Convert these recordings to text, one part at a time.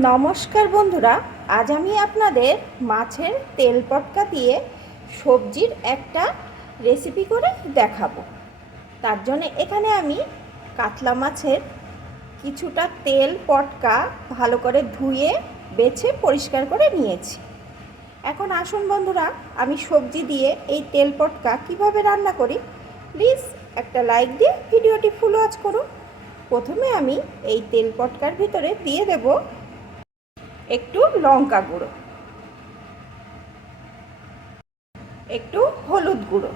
নমস্কার বন্ধুরা, আজ আমি আপনাদের মাছের তেল পটকা দিয়ে সবজির একটা রেসিপি করে দেখাবো। তার জন্য এখানে আমি কাতলা মাছের কিছুটা তেল পটকা ভালো করে ধুয়ে, বেছে, পরিষ্কার করে নিয়েছি। এখন আসুন বন্ধুরা, আমি সবজি দিয়ে এই তেল পটকা কীভাবে রান্না করি, প্লিজ একটা লাইক দিয়ে ভিডিওটি ফুল ওয়াচ করুন। প্রথমে আমি এই তেল পটকার ভিতরে দিয়ে দেব একটু লঙ্কা গুঁড়ো, একটু হলুদ গুঁড়ো,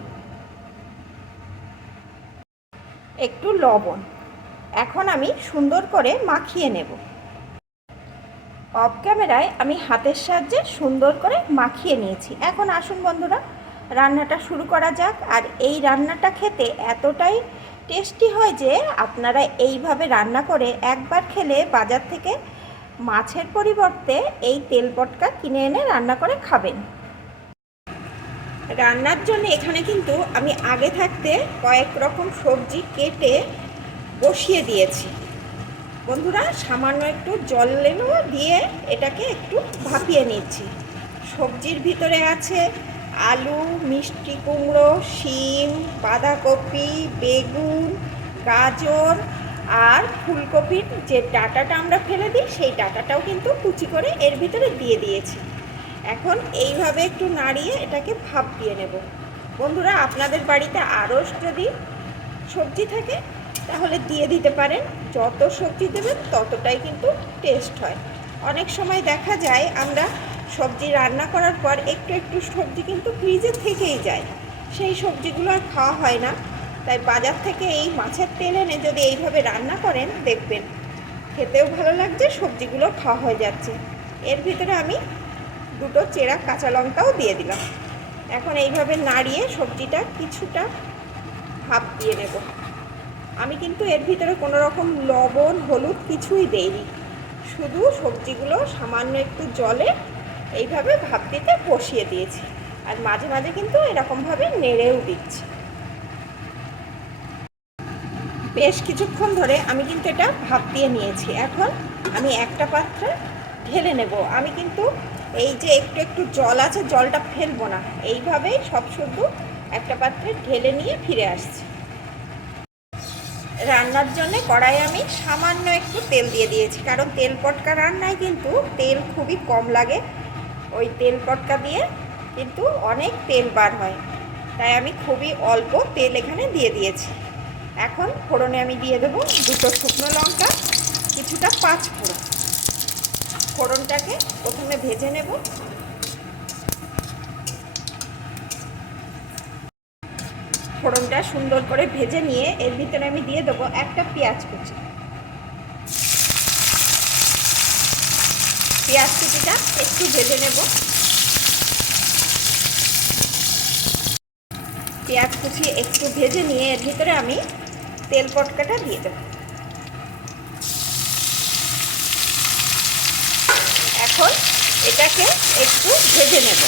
একটু লবণ। এখন আমি সুন্দর করে মাখিয়ে নেব। অফ ক্যামেরায় আমি হাতের সাহায্যে সুন্দর করে মাখিয়ে নিয়েছি। এখন আসুন বন্ধুরা, রান্নাটা শুরু করা যাক। আর এই রান্নাটা খেতে এতটাই টেস্টি হয় যে আপনারা এইভাবে রান্না করে একবার খেলে বাজার থেকে মাছের পরিবর্তে এই তেল পটকা কিনে এনে রান্না করে খাবেন। রান্নার জন্য এখানে কিন্তু আমি আগে থাকতে কয়েক রকম সবজি কেটে বসিয়ে দিয়েছি। বন্ধুরা, সামান্য একটু জল লেলো দিয়ে এটাকে একটু ভাপিয়ে নিচ্ছি। সবজির ভিতরে আছে আলু, মিষ্টি কুমড়ো, শিম, বাঁধাকপি, বেগুন, গাজর আর ফুলকপির যে ডাটাটা আমরা ফেলে দিই, সেই ডাটাটাও কিন্তু কুচি করে এর ভিতরে দিয়ে দিয়েছি। এখন এইভাবে একটু নাড়িয়ে এটাকে ভাপ দিয়ে নেব। বন্ধুরা, আপনাদের বাড়িতে আরও যদি সবজি থাকে, তাহলে দিয়ে দিতে পারেন। যত সবজি দেবেন, ততটাই কিন্তু টেস্ট হয়। অনেক সময় দেখা যায়, আমরা সবজি রান্না করার পর একটু একটু সবজি কিন্তু ফ্রিজে থেকেই যায়। সেই সবজিগুলো আর খাওয়া হয় না। তাই বাজার থেকে এই মাছের তেল এনে যদি এইভাবে রান্না করেন, দেখবেন খেতেও ভালো লাগছে, সবজিগুলো খাওয়া হয়ে যাচ্ছে। এর ভিতরে আমি দুটো চেরা কাঁচা লঙ্কাও দিয়ে দিলাম। এখন এইভাবে নাড়িয়ে সবজিটা কিছুটা ভাপ দিয়ে নেব। আমি কিন্তু এর ভিতরে কোনো রকম লবণ, হলুদ কিছুই দেইনি। শুধু সবজিগুলো সামান্য একটু জলে এইভাবে ভাপ দিতে বসিয়ে দিয়েছি। আর মাঝে মাঝে কিন্তু এরকমভাবে নেড়েও দিচ্ছি। বেশ কিছুক্ষণ ধরে আমি কিন্তু এটা ভাপ দিয়ে নিয়েছি। এখন আমি একটা পাত্রে ঢেলে নেব। আমি কিন্তু এই যে একটু একটু জল আছে, জলটা ফেলব না। এইভাবেই সব শুধু একটা পাত্রে ঢেলে নিয়ে ফিরে আসছি। রান্নার জন্য কড়াই আমি সামান্য একটু তেল দিয়ে দিয়েছি। কারণ তেল পটকা রান্নায় কিন্তু তেল খুবই কম লাগে। ওই তেল পটকা দিয়ে কিন্তু অনেক তেল বার হয়। তাই আমি খুবই অল্প তেল এখানে দিয়ে দিয়েছি। এখন ফোড়নে আমি দিয়ে দেবো দুটো শুকনো লঙ্কা, কিছুটা পাঁচ ফোড়ন ফোড়নটাকে প্রথমে ভেজে নেব। ফোড়নটা সুন্দর করে ভেজে নিয়ে এর ভিতরে আমি দিয়ে দেবো একটা পেঁয়াজ কুচি। পেঁয়াজ কুচিটা একটু ভেজে নেব। পেঁয়াজ কুচি একটু ভেজে নিয়ে এর ভিতরে আমি তেল পটকাটা দিয়ে দেবো। এখন এটাকে একটু ভেজে নেব।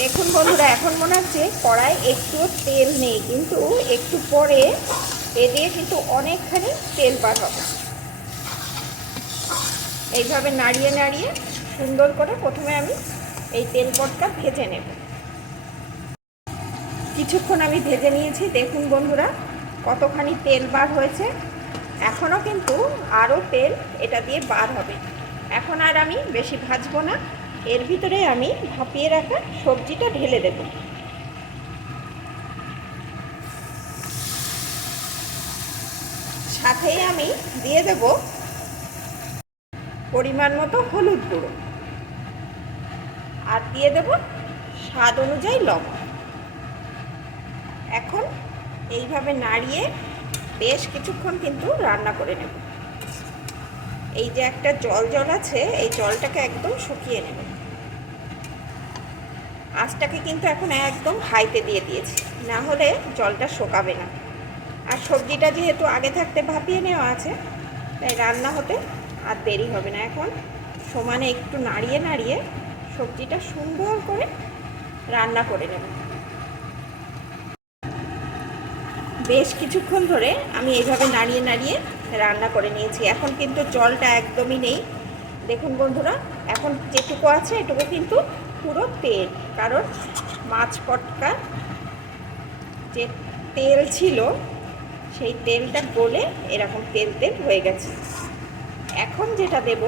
দেখুন বন্ধুরা, এখন মনে হচ্ছে কড়াই একটু তেল নেই, কিন্তু একটু পরে এ কিন্তু অনেকখানি তেল বার হবে। এইভাবে নাড়িয়ে নাড়িয়ে সুন্দর করে প্রথমে আমি এই তেল পটটা ভেজে নেব। কিছুক্ষণ আমি ভেজে নিয়েছি। দেখুন বন্ধুরা, কতখানি তেল বার হয়েছে। এখনও কিন্তু আরও তেল এটা দিয়ে বার হবে। এখন আর আমি বেশি ভাজবো না। এর ভিতরে আমি ভাপিয়ে রাখা সবজিটা ঢেলে দেব। সাথেই আমি দিয়ে দেব পরিমাণ মতো হলুদ গুঁড়ো। আর দিয়ে দেব স্বাদ অনুযায়ী লবণ। এখন এইভাবে নাড়িয়ে বেশ কিছুক্ষণ কিন্তু রান্না করে নেব। এই যে একটা জল জল আছে, এই জলটাকে একদম শুকিয়ে নেব। আঁচটাকে কিন্তু এখন একদম হাইতে দিয়ে দিয়েছি, না হলে জলটা শোকাবে না। আর সবজিটা যেহেতু আগে থাকতে ভাপিয়ে নেওয়া আছে, তাই রান্না হতে আর দেরি হবে না। এখন সমানে একটু নাড়িয়ে নাড়িয়ে সবজিটা সুন্দর করে রান্না করে নেব। বেশ কিছুক্ষণ ধরে আমি এইভাবে নাড়িয়ে নাড়িয়ে রান্না করে নিয়েছি। এখন কিন্তু জলটা একদমই নেই। দেখুন বন্ধুরা, এখন যেটুকু আছে এটুকু কিন্তু পুরো তেল। কারণ মাছ পটকা যে তেল ছিল, সেই তেলটা গলে এরকম তেল তেল হয়ে গেছে। এখন যেটা দেব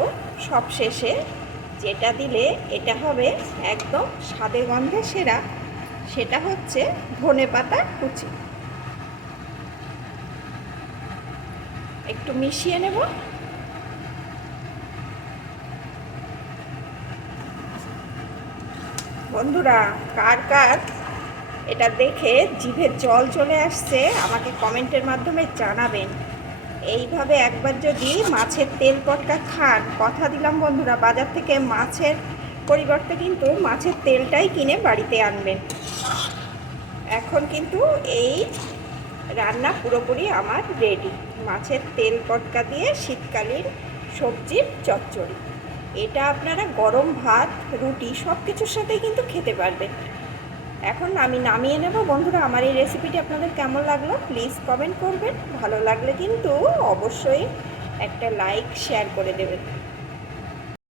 সব শেষে, যেটা দিলে এটা হবে একদম স্বাদে গন্ধে সেরা, সেটা হচ্ছে ধনে পাতা কুচি। একটু মিশিয়ে নেব। বন্ধুরা, কার কার? এটা দেখে জিভের জল চলে আসছে, আমাকে কমেন্টের মাধ্যমে জানাবেন। এইভাবে একবার যদি মাছের তেল পটকা খান, কথা দিলাম বন্ধুরা, বাজার থেকে মাছের পরিবর্তে কিন্তু মাছের তেলটাই কিনে বাড়িতে আনবেন। এখন কিন্তু এই রান্না পুরোপুরি আমার রেডি মাছের তেল পটকা দিয়ে শীতকালীন সবজির চচ্চড়ি। এটা আপনারা গরম ভাত, রুটি সব কিছুর সাথেই কিন্তু খেতে পারবেন। এখন আমি নামিয়ে নেব। বন্ধুরা, আমার এই রেসিপিটি আপনাদের কেমন লাগল? প্লিজ কমেন্ট করবেন। ভালো লাগলে কিন্তু অবশ্যই একটা লাইক শেয়ার করে দেবেন।